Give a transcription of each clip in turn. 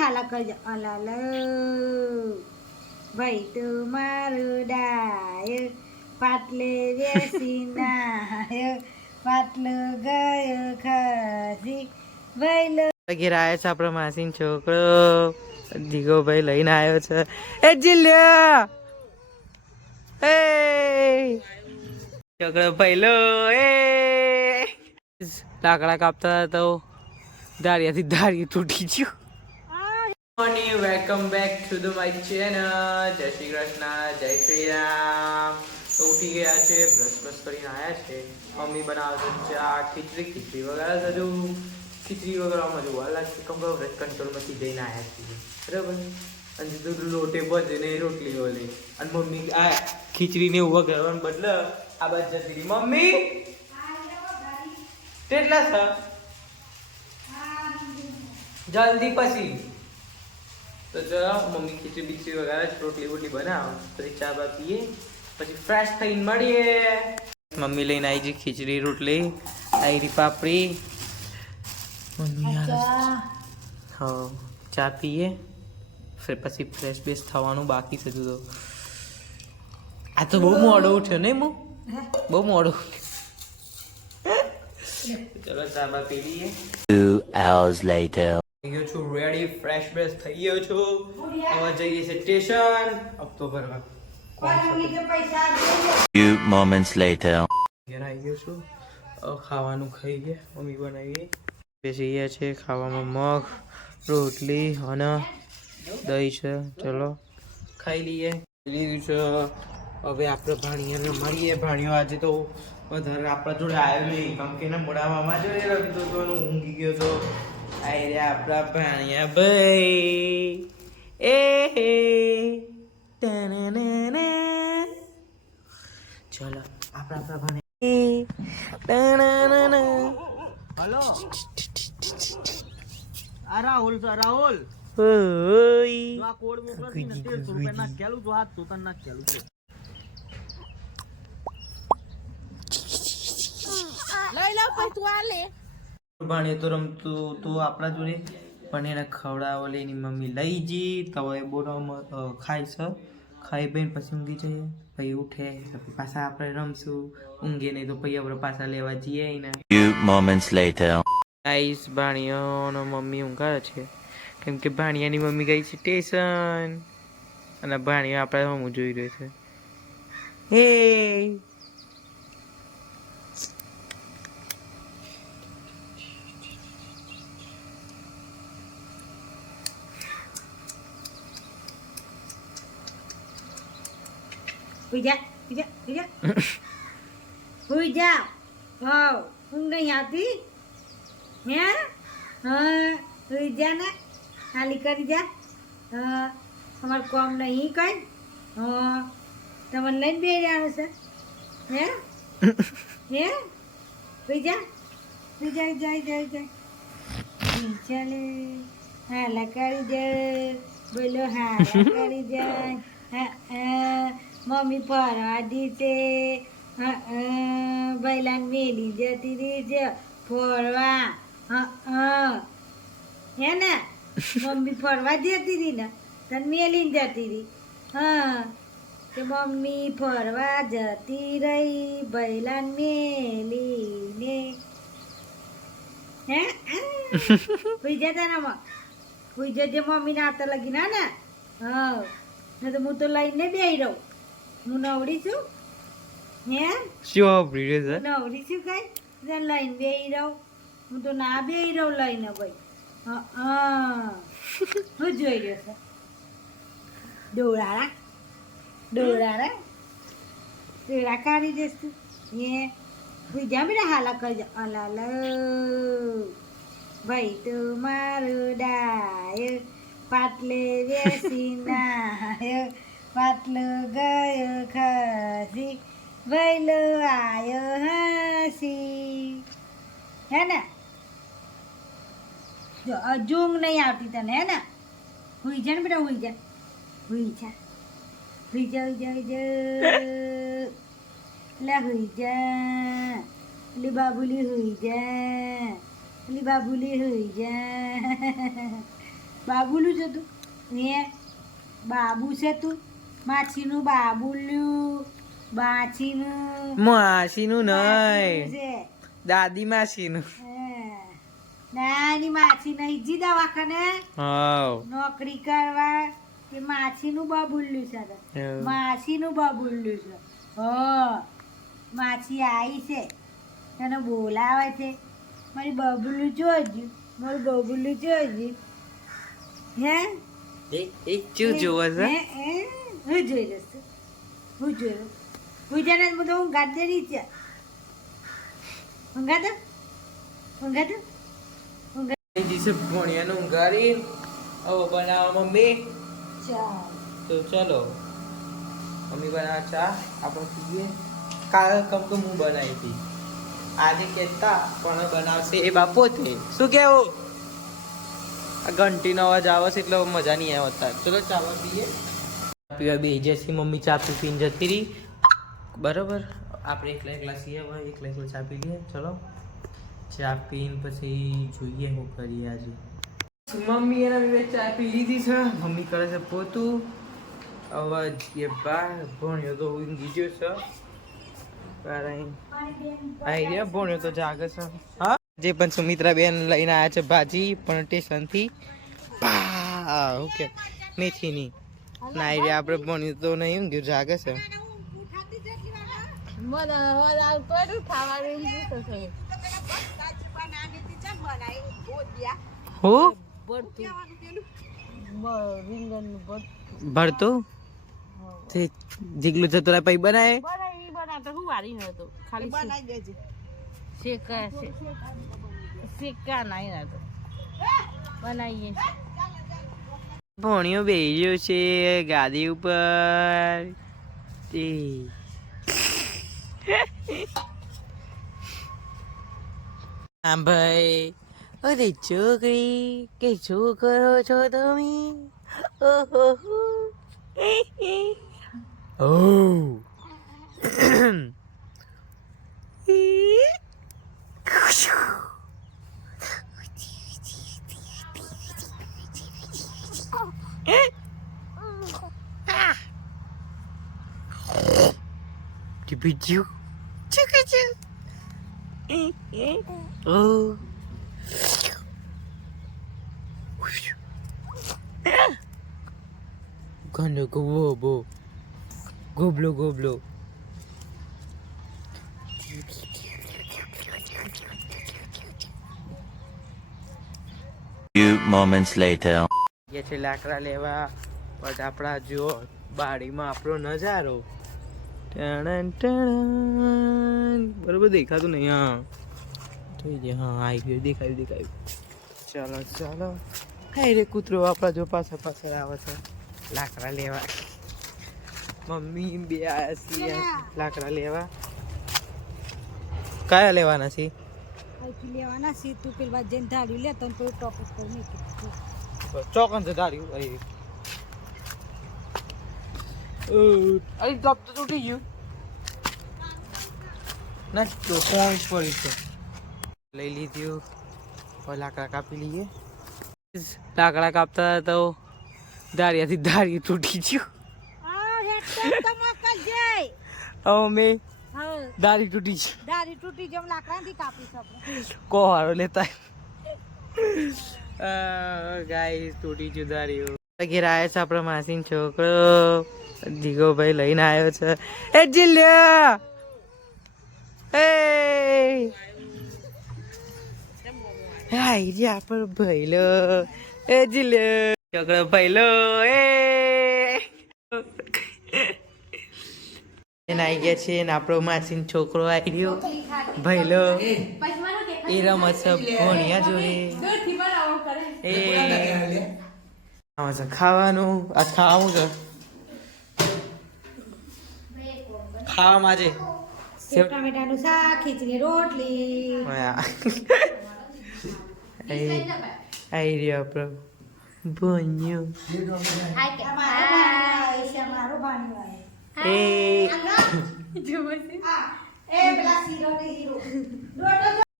હાલા કરજો અલાલ ભાઈ તું મારું ડાય પાટલે વેસી નાય પાટલો ગયો ખસી વૈલો ઘેર આવ્યો છે આપણો માસીનો છોકરો જીગો ભાઈ લઈને આવ્યો છે એ જીલ્યો એ છોકરો પહેલો એ લાકડા કાપતા હતા તો દાળિયાથી દાળી તૂટી ગયું. Morning, welcome back to the my channel. જય શ્રી કૃષ્ણ, જય શ્રી રામ. તો ઉઠી ગયા છે, બ્રશ કરીને આવ્યા છે. મમ્મી બનાવે છે ચા, ખીચડી વગેરે હજુ ખીચડી વગેરેમાં હજુ વાર લાગશે. કમ્પ્યુટર કંટ્રોલમાંથી જઈને આવ્યા છીએ બરાબર. અને સીધું લોટે બધીને રોટલી ઓલી અને મમ્મી આ ખીચડીને વગરવાનું બદલે આ બાજુ જતી રહી. મમ્મી કેટલા છે જલ્દી પછી તો ચલો મમ્મી ખીચડી બીચડી વગેરે રોટલી બોટલી બનાવો પછી ચા બા પીએ પછી ફ્રેશ થઈને મળીએ. મમ્મી લઈને આવી છે ખીચડી રોટલી આયરી પાપડી. મમ્મી હા ચા પીએ ફિર પછી ફ્રેશ બેશ થવાનું બાકી છે. તો આ તો બહુ મોડું ઉઠ્યો ને હું બહુ મોડું ચલો ચા બા પી લઈએ. 2 hours later. થઈ ગયો છું રેડી, ફ્રેશ બ્રેશ થઈ ગયો છું. હવે જઈએ છે સ્ટેશન ઓક્ટોબરમાં. Few moments later. ઘેર આવી ગયો છું. ખાવાનું ખાઈએ મમ્મી બનાવીએ બેસી ગયા છે ખાવામાં. મગ રોટલી અને દહીં છે. ચલો ખાઈ લઈએ. લીધું છે. હવે આપણે ભાણિયાને મળીએ. ભાણિયો આજે તો વધારે આપણા જોડે આવ્યો નહીં કેમ કે એના મોડામાં જોડે રમતો હતો અને ઊંઘી ગયો હતો. આઈ રે આપણા ભાણિયા ભાઈ એ ચલો આપણા ભાણિયા હલો આ રાહુલ છે રાહુલ ઓય આ કોડ મોકલો છે ને 1300 રૂપિયા ના કેલું તો હાથ તો તન ના કેલું છે લઈ લો પછી તું આ લે. ભાણિયો તો રમતું તો આપણા જોડે પણ એને ખવડાવવા લઈને મમ્મી લઈ જી તો એ બોનો ખાય છે. ખાઈ બેન પછી ઊંઘી જઈએ પછી ઉઠે પછી પાછા આપણે રમશું. ઊંઘે નહીં તો પછી આપણે પાછા લેવા જઈએ ને. Few moments later. ગાઈસ ભાણિયાનો મમ્મી ઊંઘાડે છે કેમ કે ભાણિયાની મમ્મી ગઈ છે સ્ટેશન અને ભાણિયો આપણે હમું જોઈ રહ્યો છે. હે હુઈ જા હુઈ જા હા ઊંઘ નહીં આવતી હે હા હુઈ જા ને ખાલી કરી જા હા તમારે કોમ નહીં કઈ હા તમારે લઈને બે આવે છે હે હે હુઈ જા જાય ચાલે હાલા કરી જાય બોલો હાલા કરી જાય હા મમ્મી ફરવા દીધે બૈલાને મેલી જતી રહી છે ફરવા હે ને મમ્મી ફરવા જતી રહી ને તને મેલીને જતી રહી હા કે મમ્મી ફરવા જતી રહી બૈલાને મેલીને હે હુઈ જતા ને હુઈ જજે મમ્મી ના હાથ લગી ના ને હા તો હું તો લઈને બેહી રહું. હું નવડી છું હે શું ભીડે છે નવડી છું કઈ લઈને બેહી રહું. હું તો ના બેહી રહું લઈને ભાઈ હું જોઈ રહ્યો છે ડોળા કાઢી દઈશ તું એ બીજા બધા હાલા કરજો અલાલ ભાઈ તું મારું ડાય પાટલે વેસી નાય પાટલો ગયો ખસી વૈલો આયો હસી હે ને જો જૂંગ નહીં આવતી તને હે ને હુઈ જા ને બેટા હુઈ જા લે હુઈ જા લી બાબુલી હુઈ જા બાબુલું છે તું ને બાબુ છે તું માછીનું બાબુલ્યું માછીનું માસીનું નહીં છે દાદી માસીનું હા. નાની માછી નહીં જી દવાખાને હાવ નોકરી કરવા કે માછીનું બાબુલ્યું છે તો. એવું. માછીનું બાબુલ્યું છે હ માછી આવી છે તને બોલાવે છે મારી બબુલું જોઈજુ મારું બબુલું જોઈજુ હે એ ચેવું જોવે છે હું જોઈ રહ્યો છું હું જોઈ રહ્યો હું જાણે હું તો ઊંઘા દે રહી છે ઊંઘા દો ઊંઘા દો દિવસે ભણિયાનું ઊંઘાડી હવે બનાવવા મમ્મી ચાલ તો ચલો મમ્મી બનાવે ચા આપણે પીએ કાલે કમ તો હું બનાવી હતી આજે કહેતા પણ બનાવશે એ બાપો છે શું કેવું આ ઘંટીનો અવાજ આવે છે એટલે મજા નહીં આવે અત્યારે ચલો ચાવા પીએ પીવા બે જશે મમ્મી ચા પીને જતી રહી બરાબર આપણે એકલા એકલા છીએ હવે એકલા એકલા ચા પી લઈએ ચલો ચા પીને પછી જોઈએ શું કરીએ આજે મમ્મી એના વિવે ચા પી લીધી છે મમ્મી કરે છે પોતું અવાજ એ બહાર ભણ્યો તો ઊંઘી ગયો છે આઈડિયા ભણ્યો તો જાગે છે હા જે પણ સુમિત્રા બેન લઈને આવ્યા છે ભાજી પણ સ્ટેશનથી ઓકે મેથીની ના આઈડિયા આપણે ભણ્યું તો નહીં ઊંઘ્યું જાગે છે હો ભરતું તે જીગલું જતો રહે પછી બનાવે ભણ્યો બેસ્યો છે ગાદી ઉપર તે હા ભાઈ અરે છોકરી કે શું કરો છો તમે ઓહો Oh. Dibiju. Cukucu. Oh. Ganda gobo. Goblo goblo. Few moments later. ये છે લાકડા લેવા પણ આપણા જો બાડીમાં આપણો નજારો ટણ ટણ બરોબર દેખાતું નહીં હા થઈ ગયા હા આવી ગયું દેખાયું ચાલો ચાલો હાય રે કૂતરો આપણા જો પાછળ પાછળ આવે છે લાકડા લેવા મમ્મી બે આયા છીએ લાકડા લેવા કયા લેવાના છે અહીંથી લેવાના સી તું પેલી વાત જઈને ધાડ્યું લે તને કોઈ ટોપ ઉપર મૂકી ચોકન છે ધાર્યું અરે ટપ તો તૂટી ગયું ના તો કોણ પડી છે લઈ લીધું હવે લાકડા કાપી લઈએ લાકડા કાપતા તો દારિયાથી દારી તૂટી ગયું હવે મેં દારી તૂટી છે દારી તૂટી જેમ લાકડાથી કાપી શકે કોહારો લેતા ગાઈસ તૂટી ગયું દારીઓ ઘેર આવ્યો છે આપણો માસીનો છોકરો જીગોભાઈ લઈને આવ્યો છે એ જીલ્યા એ હાઈ રે આપણો ભાઈલો એ જીલ્યા છોકરો ભાઈલો એ આવી ગયા છે ને આપણો માસીનો છોકરો આવી રહ્યો ભાઈલો એ રમત છે ભણ્યા જોડે એ ખાવાનું આ ખાવાનું છે ખાવામાં છે સેવ ટામેટાનું શાક ખીચડી રોટલી આવી રહ્યો આપણો ભણ્યો મારો ભાણ્યો એ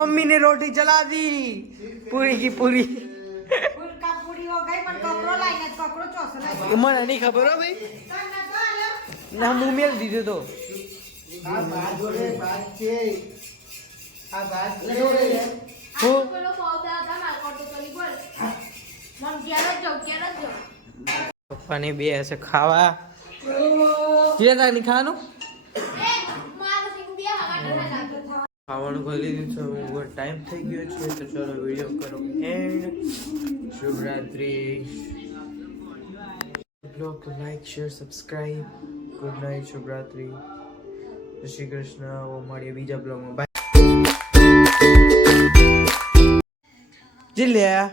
मम्मी ने रोटी जला दी पूरी की पूरी पूरी हो गई पर કકડો ચોસ મને નહીં ખબર હો ભાઈ ના હું મેલ દીધો તો હું પપ્પાને બે હશે ખાવા કેટલા તાક નહીં ખાવાનું ખાવાનું ખાઈ લીધું છે હું ટાઈમ થઈ ગયો છે તો ચલો વિડીયો કરો એન્ડ શુભરાત્રિ blog like share subscribe good night શુભરાત્રિ જય શ્રી કૃષ્ણ મળીએ બીજા બ્લોગમાં બાય જીલ્યા